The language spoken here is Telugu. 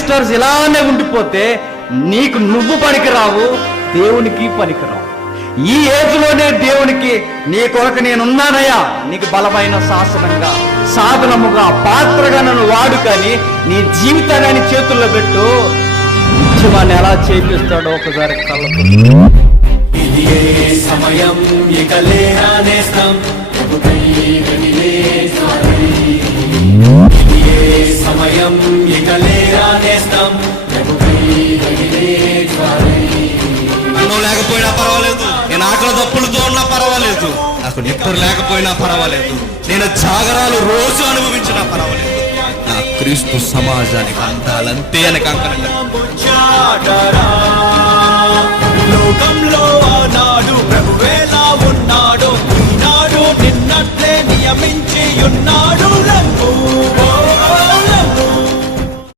సిస్టర్స్ ఇలానే ఉండిపోతే నువ్వు పనికిరావు, దేవునికి పనికిరావు. ఈ ఏజ్లోనే దేవునికి నీ కొరకు నేనున్నానయ్యా, నీకు బలమైన శాసనంగా, సాధనముగా, పాత్రగా నన్ను వాడుకని నీ జీవితాన్ని చేతుల్లో పెట్టు. నిత్యమాన్ని ఎలా చేపిస్తాడో ఒకసారి కళ్ళతో. ఇది సమయం ఇక లేరా నేస్తం, సమయం ఇక లేరా నేస్తం. అన్నం లేకపోయినా పర్వాలేదు, నేను ఆకలి దప్పులతో ఉన్నా పర్వాలేదు, నాకు నిద్ర లేకపోయినా పర్వాలేదు, నేను జాగరాలు రోజు అనుభవించినా పర్వాలేదు, నా క్రీస్తు సమాజానికి అందాలంతే అని కంకణం. లోకంలో ఆనాడు ప్రభువేలా ఉన్నాడు, ఈనాడు నిన్నట్లే నియమించి ఉన్నాడు.